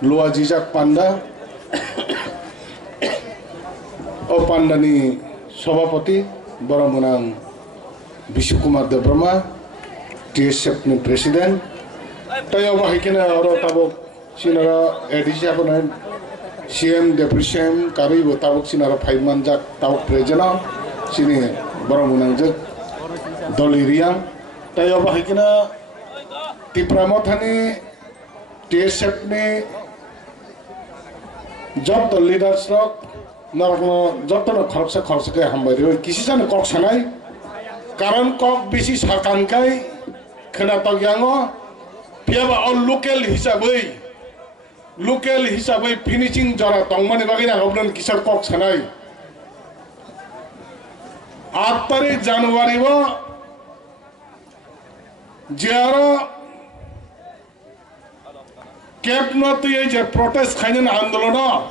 Lua Jijak Panda O Pandani Sobapati Baramunang Bisio Debbarma TSF ni President tayo mahikina oro tabok sinara ADC aponan CM Deputy CM kari go tabok sinara 5 manjak tabok President sini Baramunang jek Doliriang tayo mahikina Tripura mothani TSF ni job the leaders rock narno job to khorsa ke hambari kisi jan kok sanai karon kok bisi sarkan kai khana tagyango piaba on local hisabai finishing jara tongmani bagina gobran kisar kok sanai 8 January wa jara Capno to ye protest khainen andolona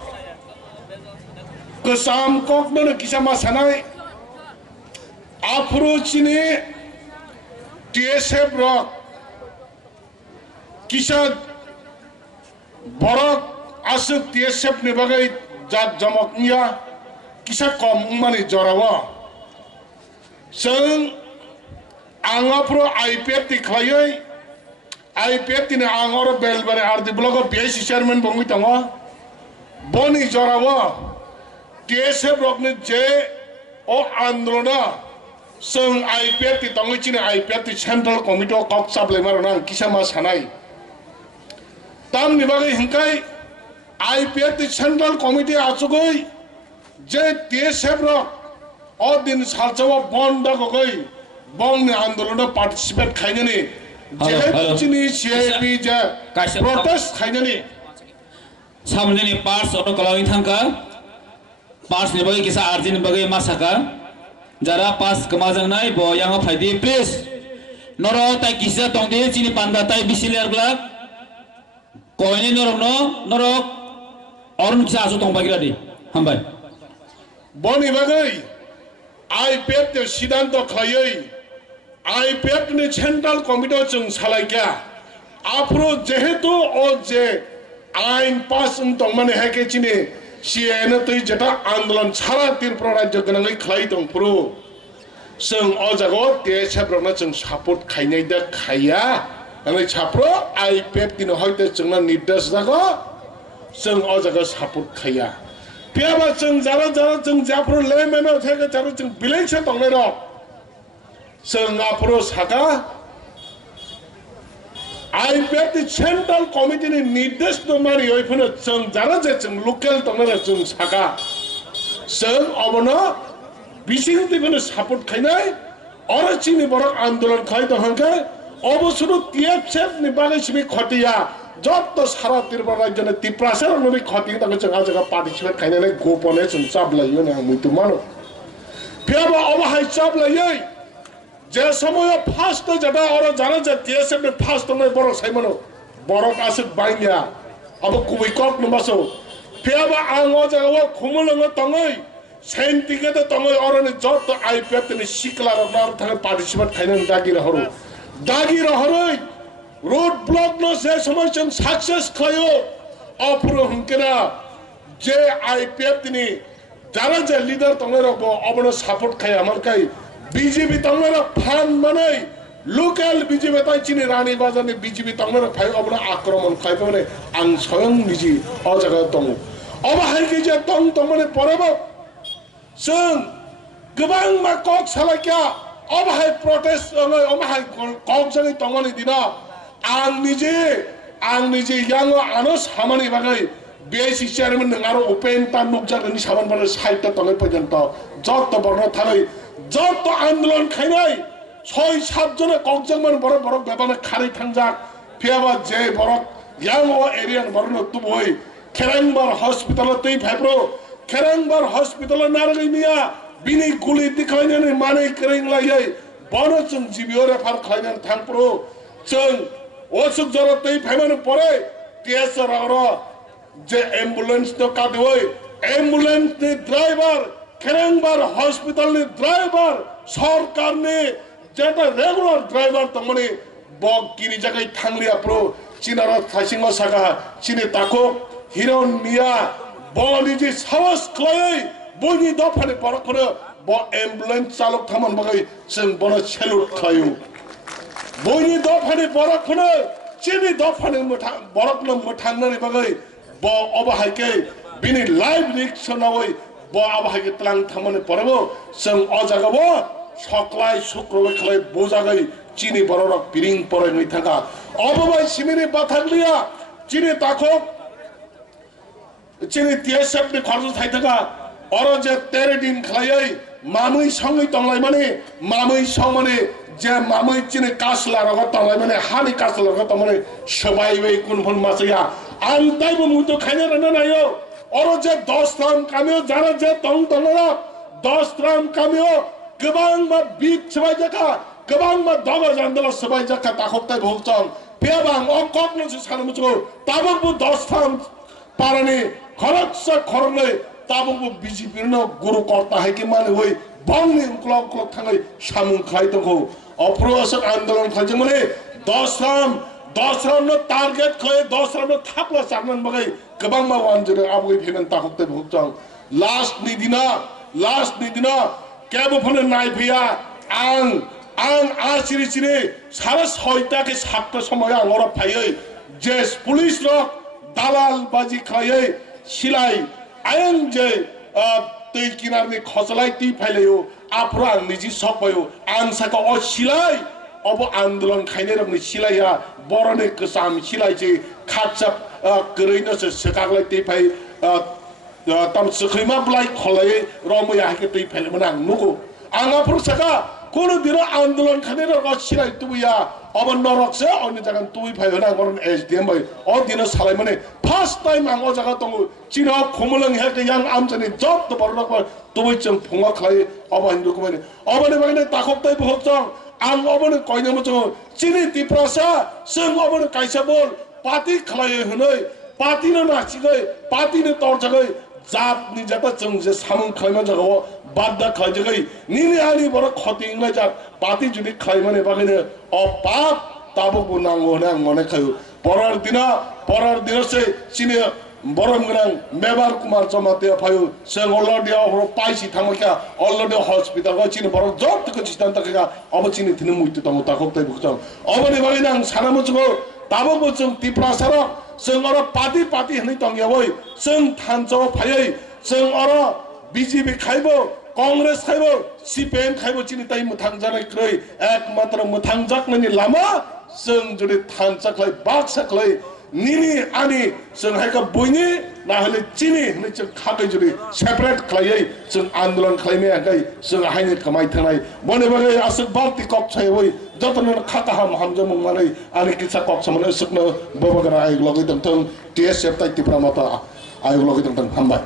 kesam kok no kisama sanai approach ni TSF rock kisa borok asuk TSF ni bagai jat jamoknya kisa kom mani jorawa seng angapro Ipft khlaioi Ipft ni angor belbare ardi blog BIC chairman bongi tango boni jorawa TSF rock ni je o andolona seng Ipft tango chine Ipft central committee kok sable marona kisama sanai tam ni bagai hingkai Ipft central committee achugoi je TSF rock o din salchawa bonda goi bong ni andolona participate khainani Chini CAA ja protest khainani samjani parts auto kalawin thangka parts ni bagi kisa arjin bagai masaka jara pas kemajang nai bo yang phaidi please noro tai kisa tongde chini panda tai bisiler blak koine noro orun kisa asu tong bagi radi hambai boni bagai Ipft siddhanto khlaioi Ipft ni central committee chung salaikya apro jehetu o je ain pass tongmani hake chini CAA na tui jeta andolon chara Tripura rajya ganangai khlai tong pro seng o jago TSF rokna chung support khainai da khaya anai chapro Ipft ni hoite chungna nirdesh dago seng o jago support khaya piaba chung jara chung japro lemeno thega jara chung village tongnai ro Singapore Saka Ipft central committee ni nirdesh to mari oiphono chung jara je chung local tongnai chung Saka sing obono bising tibone support khainai ora chini borok andolon khai to hangka obosuru TSF ni bagai sibi khotiya joto sara Tripura rajya ni Tripura sar ni khoti ta chung ajaga participate khainai gopone chung chablai yo na muitu mano piaba oba hai chablai যে সময় first যেটা ওরা জানে যে TSF এর first নয় বড় সাইমনো বড় কাছে বাইয়া আব কুবই কক নবাসো ফেবা আঙ্গো জাগো খুমলঙ্গ তঙ্গই সেন্টিকেতে তঙ্গই অরনে যত Ipft নি শিকলার নার থাকে পার্টিসিপেট খাইনেন দাগি রহরই রোড ব্লক ন সে সময় চন সাকসেস খায়ো অপুরো হুঙ্কেরা যে Ipft নি যারা যে লিডার তঙ্গই রব অবন সাপোর্ট খায় আমার কাই BJP tangmara fan manai local BJP tai chini rani bazar ni BJP tangmara phai obna akraman khai pone ang soyong niji o jaga tong oba hai ke je tong mane porabo sung gobang ma kok salakya oba hai protest oba hai kok jani tongmani dina ang nije yang anos hamani bagai BIC chairman ngaro open ta nukja ni saban bana site ta tongai porjonto jot borno thalai যত আন্দোলন খাইনাই 6-7 জনে ককজংমান বড় বড় বেবানে খারি থাংজাক ফিয়াবা যে বড় young ও এরিয়ান বড় তুবই খেরাংবার hospital তৈ ভাইব্রো খেরাংবার hospital নারগই মিয়া বিনি গুলি দিখাইনানি মানে করেং লাইयै বনচং জিবিও রেফার খাইনান থাংপ্রো চং ওসুক জর তৈ ভাইমানে পরে টিএসআর আর যে অ্যাম্বুলেন্স তো কাদই অ্যাম্বুলেন্স নি ড্রাইভার খেরাংবার হসপিটাল নি ড্রাইভার সরকার নি যেটা রেগুলার ড্রাইভার তমনে বক কিনি জায়গায় থাংলিয়া প্রো চিনারা থাইসিংও সাকা চিনি তাকো হিরন মিয়া বনি যে সাহস খাই বনি দফানে পরখনো ব অ্যাম্বুলেন্স চালক থামান বাগাই जों বন সেলুট খায়ু বনি দফানে পরখনো চিনি দফানে বরকনো মথাংনানি বাগাই ব অবাহাইকে बिनि लाइफ रिक्स नावै ब आबाहायके तलां थांमाने परबो जों अ जागाबो सकलाय सुक्रबाय खलाय बोजागै चिनि बररक पिरिं परायनै थांगा अबबाय सिमिनि बाथागलिया चिनि ताखक चिनि तियासबनि खर्च थाइथागा अर जे 13 दिन खलायै मामै संगै तंलाय माने मामै सं माने जे मामै चिनि कासला रग तंलाय माने हानि कासला रग तंमाने सबायबै कुनफोन मासैया आं ताइबो मुतो खायनो रन नायो और जे 10 राम कामियो जारा जे तंग तंगरा 10 राम कामियो गोबां मा बीत सबाय जाका गोबां मा दग जान्दल सबाय जाका ताखकताय भोगचं पेबां अककनो सानमुचो ताबकबो 10 राम पारानि खरच खरनै ताबकबो बीजेपीनो गुरु कर्ता हायके माने होय बंनि क्लक क्लक थाङै सामुं खायतखौ अप्रवासक आन्दोलन खायजों माने 10 राम नो टार्गेट खय 10 राम नो थापला सारनान बगै गोबां मा वानजों आबगै फेमेन ताखकते भुगचं लास्ट नि दिना केबो फने नायफैया आं आसिरि सिरि सारा 6टा के 7टा समय आं अर फायै जे पुलिस र दालाल बाजी खायै सिलाय आयं जे तै किनारनि खसलाय ती फाइलायो आफरो आं निजि सकबायो आं साका अ सिलाय अब आन्दोलन खायने रंनि सिलाया बरने गोसाम सिलायजे खाचप गरैनोसो सकागलाय ती फाइ तम सखैमा ब्लाइ खलाय रमया हाके ती फाइलमन आं नुगो आं आफरो सका कोनो दिन आन्दोलन खायने रंग सिलाय तुया अब नरकसे अन्य जगह तुइ फाइ होना गरन एसडीएम भाइ अ दिन सालाय माने फर्स्ट टाइम आं अ जगह दङ चिना खमलंग हेके यां आमजनि जब त बरनक तुइ जों फुङा खलाय अब हिन्दुको माने अबने माने ताखकतै भोगचं आं अबने कयनो मचो चिनि तिप्रासा जों अबने काइसा बोल पार्टी खलाय हुनै पार्टीनो नाचिगै पार्टीनो तर्चगै जात नि जाता जों जे सामुं खलायमा जगाव बाद्दा खलायजगै निनि आनि बर खतिंलाय जात पार्टी जुदि खलायमाने बागैनो अ पाप ताबो नांगौ होना आं मने खायो परार दिन से चिनि बरम गनां मेबार कुमार जमाते फायो जों अलरेडी अहरो पाइसि थांमक्या अलरेडी हस्पिटाल ग चिनि बर जब तक चिस्तान तकगा अब चिनि थिनु मुइतु तंगो ताखकतै बुखजं अबनि बागैनो आं सानामुचगो ताबो जों तिप्रासार जों अर पार्टी हनै तंग्यावै जों थानचो फायै जों अर बीजेपी खाइबो कांग्रेस खाइबो सीपीएम खाइबो चिनि ताइ मुथां जानाय ख्रै एकमात्र मुथां जाकनायनि लामा जों जुदि थानचखलै बाक्सखलै निनि आनि जों हायका बयनि नाहले चिनि हनै जों खागै जुदि सेपारेट खलायै जों आन्दोलन खलायनाय आगै जों हायनि कमाय थानाय बने बगे असक बाति कक छयवै जतन खाता हमजो मंगमानै आनि किसा कक समने सुकनो बबगरा आयोग लगै दंथं टीएसएफ ताइ तिप्रा मता आयोग लगै दंथं हामबाय